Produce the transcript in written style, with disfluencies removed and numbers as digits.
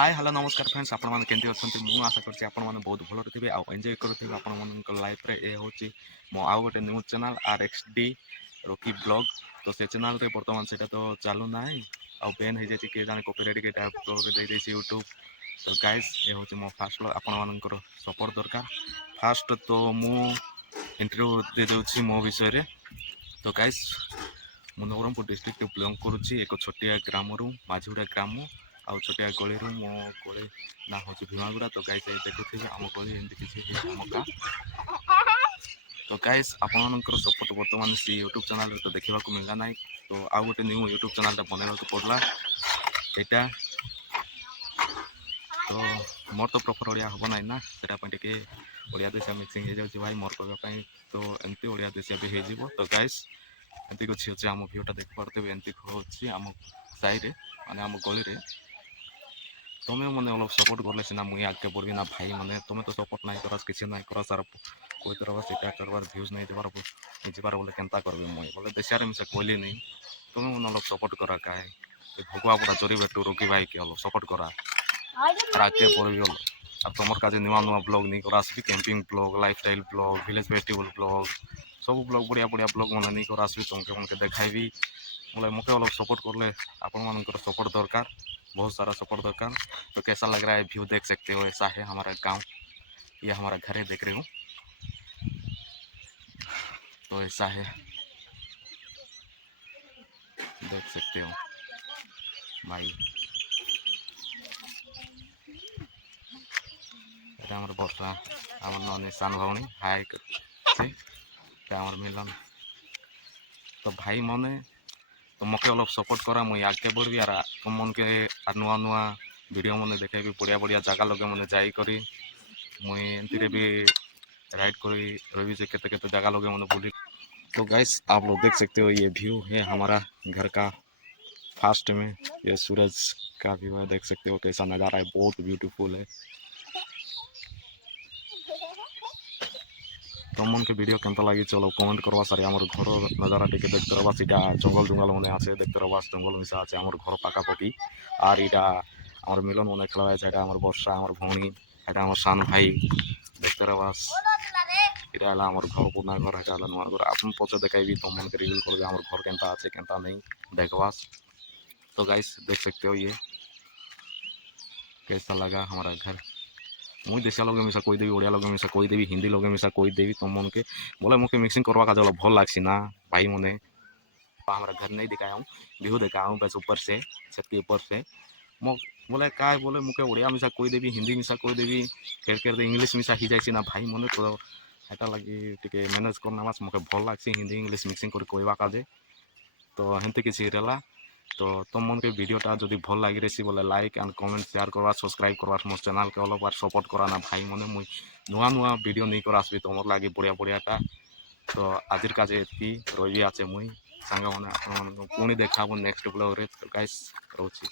Hi hello नमस्कार friends आपण मैंने केमती अच्छा मुझे आशा करছি ଆପଣ ମାନେ ବହୁତ ଭଲରେ ଥିବେ ଆଉ ଏନ୍ଜୟ କରୁଥିବେ ଆପଣମାନଙ୍କ ଲାଇଫରେ। ଏ ହେଉଛି ମୋ ଆଉ ଗୋଟେ news channel RXD Rocky blog. ତ ସେ ଚ୍ୟାନେଲ୍ରେ ବର୍ତ୍ତମାନ ସେଇଟା ତ ଚାଲୁନାହିଁ ଆଉ ବ୍ୟାନ୍ ହେଇଯାଇଛି, କିଏ ଜାଣେ କପିରାଇଟ୍ କେଟା ବ୍ଲଗ୍ରେ ଦେଇଦେଇଛି ୟୁଟ୍ୟୁବ୍। ତ ଗାଇସ୍ ଏ ହେଉଛି ମୋ ଫାର୍ଷ୍ଟ ବ୍ଲଗ୍, ଆପଣମାନଙ୍କର ସପୋର୍ଟ ଦରକାର। ଫାର୍ଷ୍ଟ ତ ମୁଁ ଇଣ୍ଟରଭ୍ୟୁ ଦେଇଦେଉଛି ମୋ ବିଷୟରେ। ତ ଗାଇସ୍ ମୁଁ ନବରଙ୍ଗପୁର ଡିଷ୍ଟ୍ରିକ୍ଟ ବିଲଙ୍ଗ କରୁଛି, ଏକ ଛୋଟିଆ ଗ୍ରାମରୁ ମାଝୁଡ଼ା ଗ୍ରାମ ଆଉ ଛୋଟିଆ ଗଳିରୁ। ମୋ ଗଳି ନା ହେଉଛି ଭୀମାଗୁଡ଼ା। ତ ଗାଇସ୍ ଦେଖୁଥିବେ ଆମ ଗଳି ଏମିତି କିଛି ହେଇଛି ଆମ ଗାଁ। ତ ଗାଇସ୍ ଆପଣମାନଙ୍କର ସପୋର୍ଟ ବର୍ତ୍ତମାନ ସେ ୟୁଟ୍ୟୁବ୍ ଚ୍ୟାନେଲ୍ରେ ତ ଦେଖିବାକୁ ମିଳିଲା ନାହିଁ, ତ ଆଉ ଗୋଟେ ନ୍ୟୁ ୟୁଟ୍ୟୁବ୍ ଚ୍ୟାନେଲ୍ଟା ବନେଇବାକୁ ପଡ଼ିଲା ଏଇଟା। ତ ମୋର ତ ପ୍ରପର୍ ଓଡ଼ିଆ ହେବ ନାହିଁ ନା, ସେଇଟା ପାଇଁ ଟିକେ ଓଡ଼ିଆ ଦେଶିଆ ମିକ୍ସିଂ ହେଇଯାଉଛି ଭାଇ ମୋର କହିବା ପାଇଁ। ତ ଏମିତି ଓଡ଼ିଆ ଦେଶିଆ ବି ହେଇଯିବ। ତ ଗାଇସ୍ ଏମିତି କିଛି ଅଛି, ଆମ ଭିୟୁଟା ଦେଖିପାରୁଥିବେ ଏମିତି ହେଉଛି ଆମ ସାହିରେ ମାନେ ଆମ ଗଳିରେ। ତୁମେ ମାନେ অলপ ସପୋର୍ଟ କଲେ ସିନା ମୁଇଁ ଆଗକେ ବଢ଼ିବି ନା ଭାଇ। ମାନେ ତୁମେ ତ ସପୋର୍ଟ ନାଇଁ କରାସ କିଛି ନାଇଁ କରା ସାର୍ କହିතරବ ସେଇଟା କରବାର ଭ୍ୟୁଜ୍ ନେଇ ଯିବାର ବୋଲେ କେନ୍ତା କରିବି ମୁଇଁ ବୋଲେ ଦେଶିଆରେ ମିଶା କହିଲିନି। ତୁମେ ମାନେ অলপ ସପୋର୍ଟ କରା କାଏ ଭଗୁଆ ପୁରା ଚୋରି ବେଟୁ ରୋକି ଭାଇକି অলপ ସପୋର୍ଟ କରା ଆଗକେ ବଢ଼ିବି ଗଲ। ଆଉ ତୁମର କାଜେ ନୂଆ ନୂଆ ବ୍ଲଗ୍ ନେଇ କରା ଆସିବି, camping blog, lifestyle blog, village festival blog, ସବୁ ବ୍ଲଗ୍ ବଢ଼ିଆ ବଢ଼ିଆ ବ୍ଲଗ୍ ମାନେ ନେଇ କରା ଆସିବି, ତୁମକେ ଦେଖାଇବି। बोले मुझे अलग सपोर्ट कर ले, आपण मानकर सपोर्ट दरकार, बहुत सारा सपोर्ट दरकार। तो कैसा लग रहा है व्यू देख सकते हो, ऐसा है हमारा गांव, ये हमारा घर है देख रहे हो। तो ऐसा है देख सकते हो भाई। এটা আমার বর্ষা, আমার ননী সান ভଉଣୀ হাই আমার মিলন। তো ভাই মনে तुमके अलग सपोर्ट करा, मुई आगे बढ़ी आर तुम मन के नुआ नुआ वीडियो मैंने देखेबी, बढ़िया बढ़िया जगह लगे मैंने जाकर मुई एमती भी राइड करी रही से केते केते जगह लगे मैंने बुली। तो गाइस आप लोग देख सकते हो ये व्यू है हमारा घर का। फास्ट में ये सूरज का व्यू है, देख सकते हो कैसा नज़ारा है, बहुत ब्यूटीफुल है। तुम मन के वीडियो केमता लगी चलो कमेंट करवा सारी। आम घर नजारा टी देखते रहा, सीटा जंगल जुंगल मैंने आसे देखते रहा, जंगल मिशा आम घर पाखापाखि। और यहाँ आम मिलन मैंने खेला है, आम बर्षा आम भौणी, यहाँ आम सान भाई देखते रहा। यहाँ आम घर पुना घर, यहाँ नुआ घर आप पचे देखी तुम मन के रिविल कर आम घर केन्ता अच्छे केन्ता नहीं देखवास। तो गाइस देख सकते हो ये कैसा लगा हमारा घर। मुई देशिया लगे मिशा कहीदेवी, ओडिया लगे मिशा कहीदेवी, हिंदी लगे मिशा कहीदेवी तुम मन के बोले मुझे मिक्सिंग करवा का जब भल लगसी ना भाई मने। हमारा घर नहीं दिखाया हूँ, व्यू दिखाया हूँ बस ऊपर से, छत के ऊपर से। मो बोले क्या बोले मुझे ओडिया मिशा कहीदेवी, हिंदी मिशा कहीदेवी, खेर खेर इंग्लीश मिशा ही जाए ना भाई मने। तो हेटा लगी टे मैनेज करना बास मुझे भल लगसी हिंदी इंग्लीश मिक्सिंग कर कहवा का दे। तो हेमती किसी रहा। तो तुम मन के वीडियोटा जब भल लगी रही बोले लाइक एंड कमेंट शेयर करवा, सब्सक्राइब करवा मो चैनल के अलग बार सपोर्ट कराना भाई मने। मुई नुआ नुआ वीडियो नहीं कर आसबि तुम लगे बढ़िया बढ़ियाटा। तो आज काजे एति रही आचे मुई सांग मैंने पुणी देखा नेक्स्ट ब्लॉग रे। तो गाइस रोची।